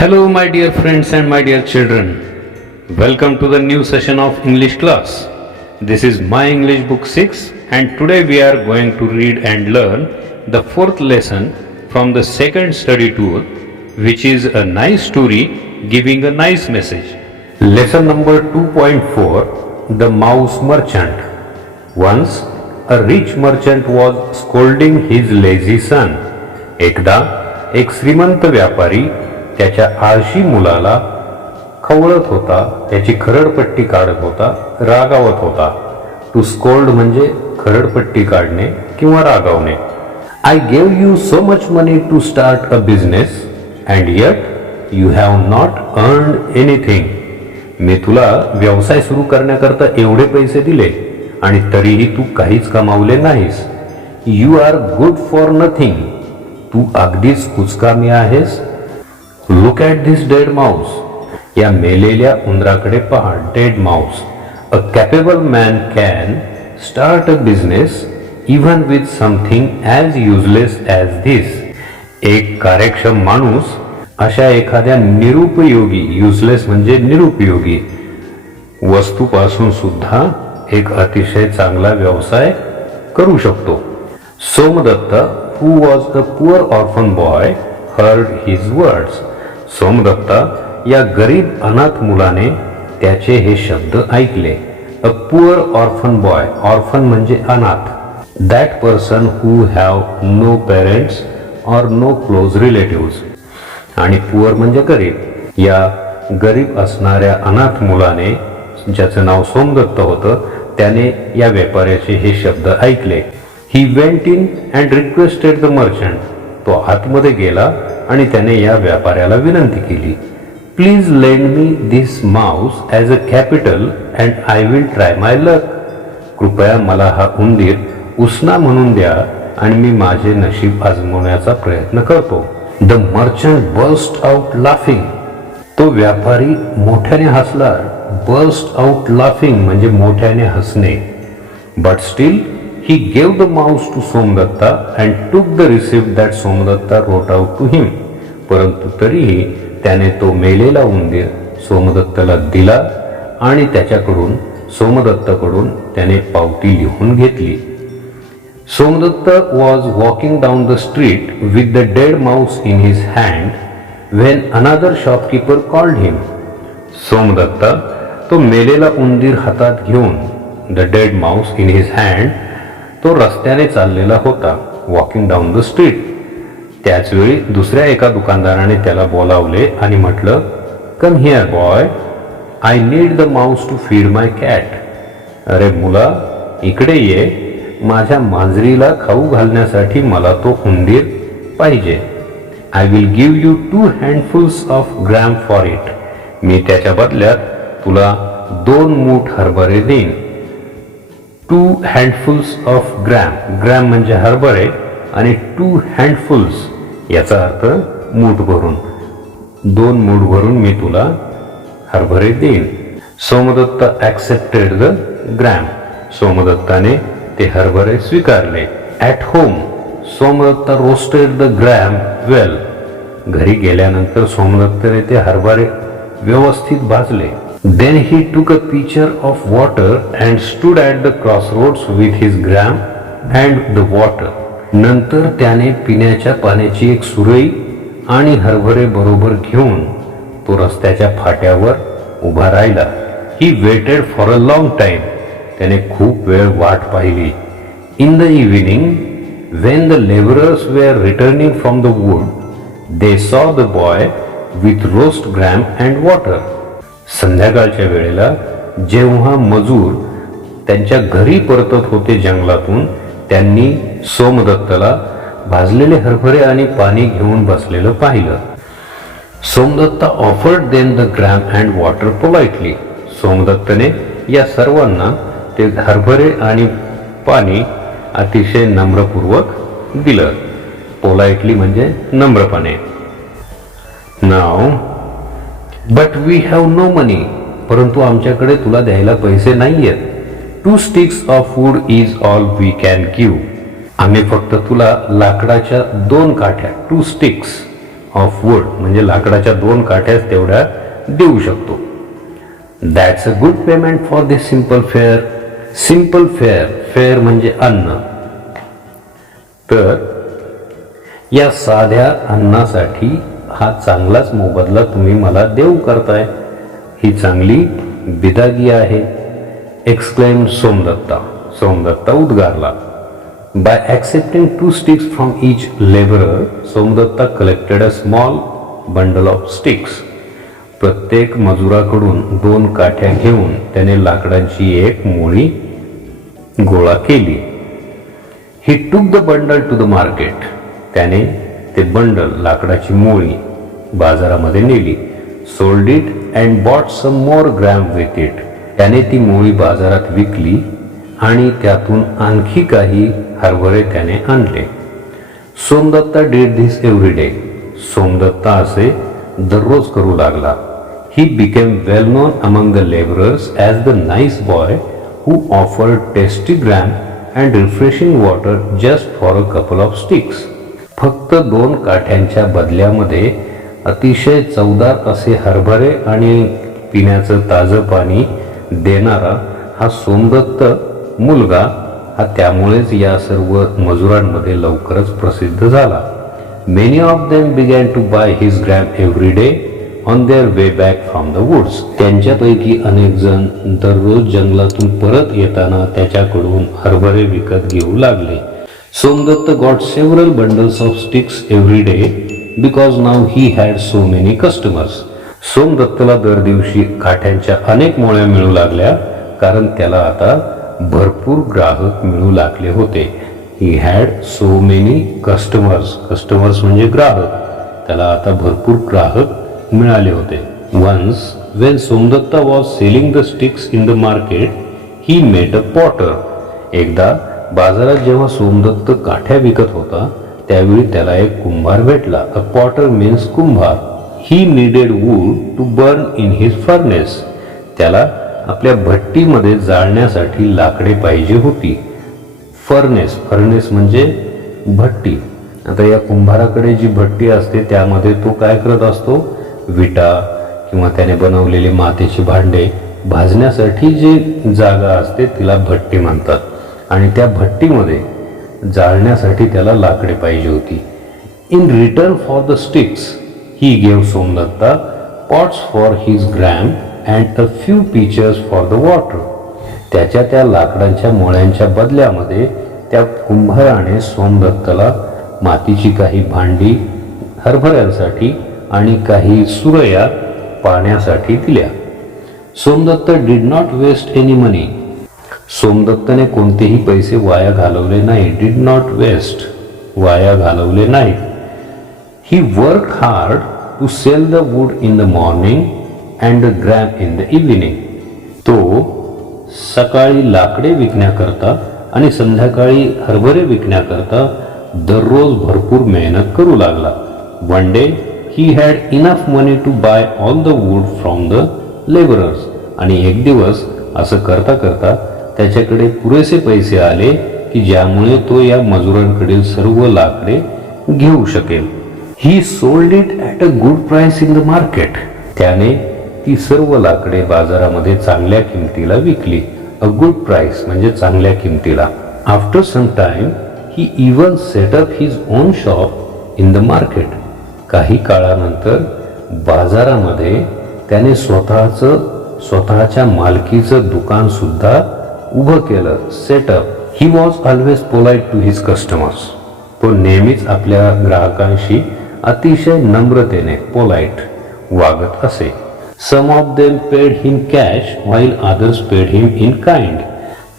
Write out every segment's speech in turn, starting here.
Hello, my dear friends and my dear children. Welcome to the new session of English class. This is My English Book 6, and today we are going to read and learn the fourth lesson from the second study tool, which is a nice story giving a nice message. Lesson number 2.4, The Mouse Merchant. Once a rich merchant was scolding his lazy son. एकदा एक श्रीमंत व्यापारी त्याच्या आळशी मुलाला खवळत होता, त्याची खरडपट्टी काढत होता, रागावत होता. टू स्कोल्ड म्हणजे खरडपट्टी काढणे किंवा रागावणे. I gave you so much money to start a business and yet you have not earned anything. मी तुला व्यवसाय सुरू करण्याकरता एवढे पैसे दिले आणि तरीही तू काहीच कमावले नाहीस. You are good for nothing. तू अगदीच कुचकामी आहेस. Look at this dead mouse. या मेलेल्या उंदराकडे पहा. Dead mouse. A capable man can start a business even with something as useless as this. एक कार्यक्षम माणूस अशा एखाद्या निरुपयोगी, युजलेस म्हणजे निरुपयोगी वस्तूपासून सुद्धा एक अतिशय चांगला व्यवसाय करू शकतो. Somdatt, who was a poor orphan boy, heard his words. Somdatta या गरीब अनाथ मुलाने त्याचे हे शब्द ऐकले. A poor orphan boy. Orphan म्हणजे अनाथ. That person who have no parents or no close relatives. आणि पुअर म्हणजे गरीब. या गरीब असणाऱ्या अनाथ मुलाने, ज्याचं नाव सोमदत्त होतं, त्याने या व्यापाऱ्याचे हे शब्द ऐकले. He went in and requested the merchant. तो आतमध्ये गेला आणि त्याने या व्यापाऱ्याला विनंती केली. Please lend me this mouse as a capital and I will try my luck. कृपया मला हा उंदीर उसना म्हणून द्या आणि मी माझे नशीब आजमावण्याचा प्रयत्न करतो. The merchant burst out laughing. तो व्यापारी मोठ्याने हसला. बर्स्ट आउट लाफिंग म्हणजे मोठ्याने हसणे. But still he gave the mouse to Somdatta and took the receipt that Somdatta wrote out to him. परंतु तरीही त्याने तो मेलेला उंदीर सोमदत्ताला दिला आणि त्याच्याकडून, सोमदत्ताकडून त्याने पावती लिहून घेतली. Somdatta was walking down the street with the dead mouse in his hand when another shopkeeper called him. Somdatta तो मेलेला उंदीर हातात घेऊन, the dead mouse in his hand, तो रस्त्याने चाललेला होता. Walking down the street. त्याच वेळी दुसऱ्या एका दुकानदाराने त्याला बोलावले आणि म्हटलं, come here boy, I need the mouse to feed my cat. अरे मुला, इकडे ये, माझ्या मांजरीला खाऊ घालण्यासाठी मला तो उंदीर पाहिजे. I will give you 2 handfuls of gram for it. मी त्याच्या बदल्यात तुला 2 मूठ हरभरे देईन. 2 हँडफुल्स ऑफ ग्रॅम. ग्रॅम म्हणजे हरभरे आणि 2 हँडफुल्स याचा अर्थ मूठ भरून. 2 मूठ भरून मी तुला हरभरे देईन. Somadatta accepted the gram. सोमदत्ताने ते हरभरे स्वीकारले. At home Somadatta roasted the gram well. घरी गेल्यानंतर सोमदत्ताने ते हरभरे व्यवस्थित भाजले. Then he took a pitcher of water and stood at the crossroads with his gram and the water. नंतर त्याने पिण्याच्या पाण्याची एक सुरई आणि हरभरे बरोबर घेऊन तो रस्त्याच्या फाट्यावर उभा राहिला. He waited for a long time. त्याने खूप वेळ वाट पाहिली. In the evening, when the laborers were returning from the wood, they saw the boy with roast gram and water. संध्याकाळच्या वेळेला जेव्हा मजूर त्यांच्या घरी परतत होते जंगलातून, त्यांनी सोमदत्ताला भाजलेले हरभरे आणि पाणी घेऊन बसलेलं पाहिलं. Somadatta offered them the gram and water politely. सोमदत्तने या सर्वांना ते हरभरे आणि पाणी अतिशय नम्रपूर्वक दिलं. पोलाइटली म्हणजे नम्रपणे. No but we have no money. परंतु आमच्याकडे तुला द्यायला पैसे नाहीयेत. 2 sticks of wood is all we can give. आम्ही फक्त तुला लाकडाच्या 2 काठ्या, 2 स्टिक्स ऑफ वूड म्हणजे लाकडाच्या 2 काठ्याच तेवढ्या देऊ शकतो. That's a good payment for this simple fair. Simple fair, fair म्हणजे अन्न. तर या साध्या अन्नासाठी हा चांगलाच मोबदला तुम्ही मला देऊ करताय. ही चांगली बिदागी आहे. एक्सक्लेम्ड सोमदत्ता. सोमदत्ता उद्गारला. By accepting 2 sticks from each laborer, Somadatta collected a small bundle of sticks. प्रत्येक मजुराकडून 2 काठ्या घेऊन त्याने लाकडांची एक मोळी गोळा केली. He took the bundle to the market. त्याने ते बंडल, लाकडाची मोळी बाजारामध्ये नेली. Sold it and bought some more gram with it. त्याने ती मोळी बाजारात विकली आणि त्यातून आणखी काही हरभरे त्याने आणले. Somdatta did this every day. Somdatta असे दररोज करू लागला. He became well non among the labourers as the nice boy who offered tasty gram and refreshing water just for a couple of sticks. फक्त 2 काठ्यांच्या बदल्यामध्ये अतिशय चवदार असे हरभरे आणि पिण्याचं ताजं पाणी देणारा हा सोमदत्त मुलगा हा त्यामुळेच या सर्व मजुरांमध्ये लवकरच प्रसिद्ध झाला. Many of them began to buy his gram every day on their way back from the woods. त्यांच्यापैकी अनेक जण दररोज जंगलातून परत येताना त्याच्याकडून हरभरे विकत घेऊ लागले. Somadatta got several bundles of sticks every day because now he had so many customers. सोमदत्तला दर दिवशी काठ्यांच्या अनेक मोळ्या मिळू लागल्या कारण त्याला आता भरपूर ग्राहक मिळू लागले होते. He had so many customers. Customers म्हणजे ग्राहक. त्याला आता भरपूर ग्राहक मिळाले होते. Once when Somadatta was selling the sticks in the market he met a potter. एकदा बाजारात जेव्हा सोमदत्त काठ्या विकत होता त्यावेळी त्याला एक कुंभार भेटला. अ पॉटर मीन्स कुंभार. He needed wood to burn in his furnace. त्याला आपल्या भट्टीमध्ये जाळण्यासाठी लाकडे पाहिजे होती. फर्नेस, फर्नेस म्हणजे भट्टी. आता या कुंभाराकडे जी भट्टी असते त्यामध्ये तो काय करत असतो, विटा किंवा त्याने बनवलेले मातीचे भांडे भाजण्यासाठी जी जागा असते तिला भट्टी म्हणतात. आणि त्या भट्टीमध्ये जाळण्यासाठी त्याला लाकडे पाहिजे होती. In return for the sticks he gave Somdatta pots for his gram and a few pictures for the water. त्याच्या त्या लाकडांच्या मोळ्यांच्या बदल्यामध्ये त्या कुंभाराने सोमदत्ताला मातीची काही भांडी हरभऱ्यांसाठी आणि काही सुरया पाण्यासाठी दिल्या. Somadatta did not waste any money. सोमदत्तने कोणतेही पैसे वाया घालवले नाही. डिड नॉट वेस्ट, वाया घालवले नाहीत. He work hard to sell the wood in the morning and the gram in the evening. तो सकाळी लाकडे विकण्याकरता आणि संध्याकाळी हरभरे विकण्याकरता दररोज भरपूर मेहनत करू लागला. One day he had enough money to buy all the wood from the labourers. आणि एक दिवस असं करता करता त्याच्याकडे पुरेसे पैसे आले की ज्यामुळे तो या मजुरांकडील सर्व लाकडे घेऊ शकेल. ही sold it at a good price in the market. त्याने ती सर्व लाकडे बाजारामध्ये चांगल्या किमतीला विकली. अ गुड प्राइस म्हणजे चांगल्या किमतीला. After some time he even set up his own shop in the market. काही काळानंतर बाजारामध्ये त्याने स्वतःच्या मालकीचं दुकान सुद्धा उभं केलं. Setup. He was always polite to his customers. तो नेहमीच आपल्या ग्राहकांशी अतिशय नम्रतेने पोलाइट वागत असे. Some of them paid him cash while others paid him in kind.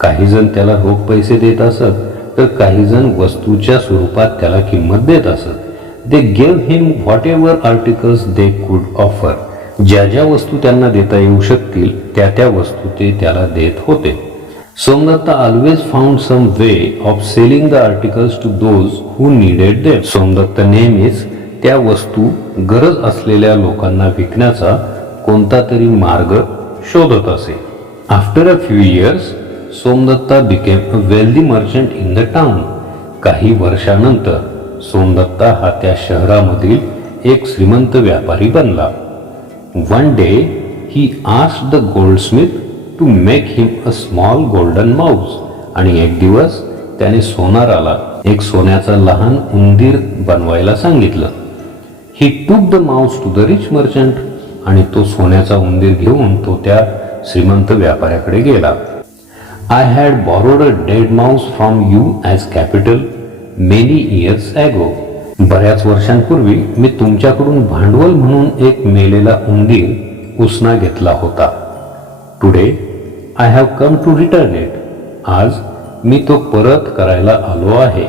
काही जण त्याला रोख पैसे देत असत तर काही जण वस्तूच्या स्वरूपात त्याला किंमत देत असत. They gave him what ever articles they could offer. ज्या ज्या वस्तू त्यांना देता येऊ शकतील त्या त्या वस्तू ते त्याला देत होते. Somdatta always found some way of selling the articles to those who needed them. Somdatt नेहमीच त्या वस्तू गरज असलेल्या लोकांना विकण्याचा कोणता तरी मार्ग शोधत असे. After a few years Somdatta became a wealthy merchant in the town. काही वर्षानंतर सोमदत्ता हा त्या शहरामधील एक श्रीमंत व्यापारी बनला. One day he asked the goldsmith to make him a small golden mouse. आणि एक दिवस त्याने सोनाराला एक सोन्याचा लहान उंदीर बनवायला सांगितलं. He took the mouse to the rich merchant. आणि तो सोन्याचा उंदीर घेऊन तो त्या श्रीमंत व्यापाऱ्याकडे गेला. I had borrowed a dead Mouse from you as capital many years ago. बऱ्याच वर्षांपूर्वी मी तुमच्याकडून भांडवल म्हणून एक मेलेला उंदीर उसना घेतला होता. Today I have come to return it. आज मी तो परत करायला आलो आहे.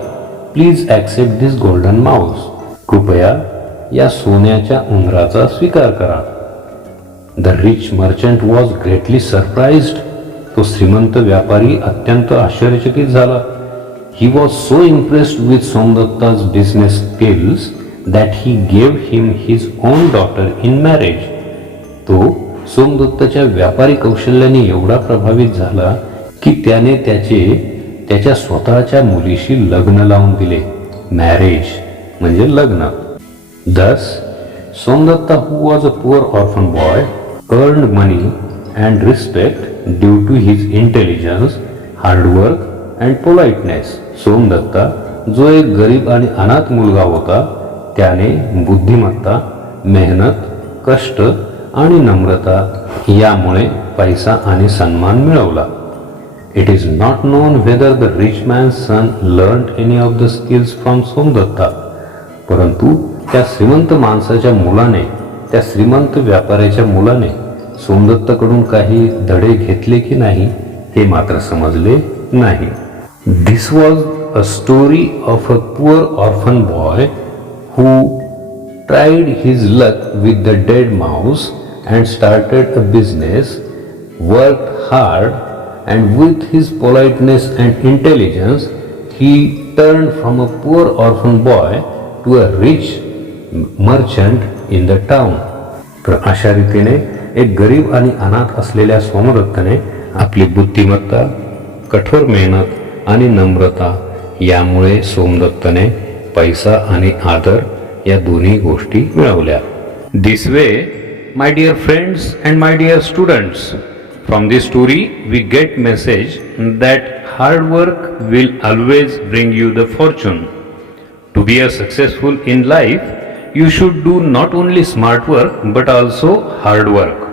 Please accept this golden mouse. कृपया या सोन्याच्या उंदराचा स्वीकार करा. The rich merchant was greatly surprised. तो श्रीमंत व्यापारी अत्यंत आश्चर्यचकित झाला. He was so impressed with Somdatta's business skills that he gave him his own daughter in marriage. तो सोमदत्ताच्या व्यापारी कौशल्याने एवढा प्रभावित झाला की त्याने त्याच्या स्वतःच्या मुलीशी लग्न लावून दिले. मॅरेज म्हणजे लग्न. Thus, Somdatta, who was a poor orphan boy, earned money and respect due to his intelligence, hard work and politeness. Somdatta जो एक गरीब आणि अनाथ मुलगा होता त्याने बुद्धिमत्ता, मेहनत, कष्ट आणि नम्रता यामुळे पैसा आणि सन्मान मिळवला. It is not known whether the rich man's son learned any of the skills from Somdatta. परंतु त्या श्रीमंत माणसाच्या मुलाने, त्या श्रीमंत व्यापाऱ्याच्या मुलाने सोमदत्ताकडून काही धडे घेतले की नाही हे मात्र समजले नाही. This was a story of a poor orphan boy who tried his luck with the dead mouse and started a business, worked hard, and with his politeness and intelligence, he turned from a poor orphan boy to a rich merchant in the town. तर अशा रीतीने एक गरीब आणि अनाथ असलेल्या सोमदत्ताने आपली बुद्धिमत्ता, कठोर मेहनत आणि नम्रता यामुळे सोमदत्ताने पैसा आणि आदर या दोन्ही गोष्टी मिळवल्या. This way my dear friends and my dear students, from this story we get message that hard work will always bring you the fortune. To be a successful in life you should do not only smart work but also hard work,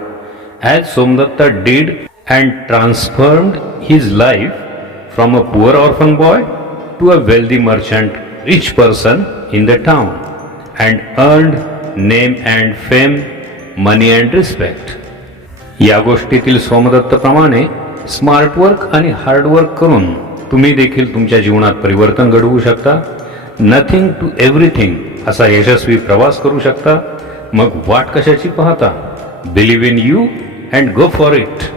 as Somdatta did and transformed his life from a poor orphan boy to a wealthy merchant, rich person in the town, and earned name and fame, money and respect. या गोष्टीतील सोमदत्तप्रमाणे smart work आणि hard work करून तुम्ही देखील तुमच्या जीवनात परिवर्तन घडवू शकता. नथिंग टू एव्हरीथिंग असा यशस्वी प्रवास करू शकता. मग वाट कशाची पाहता? Believe in you and go for it.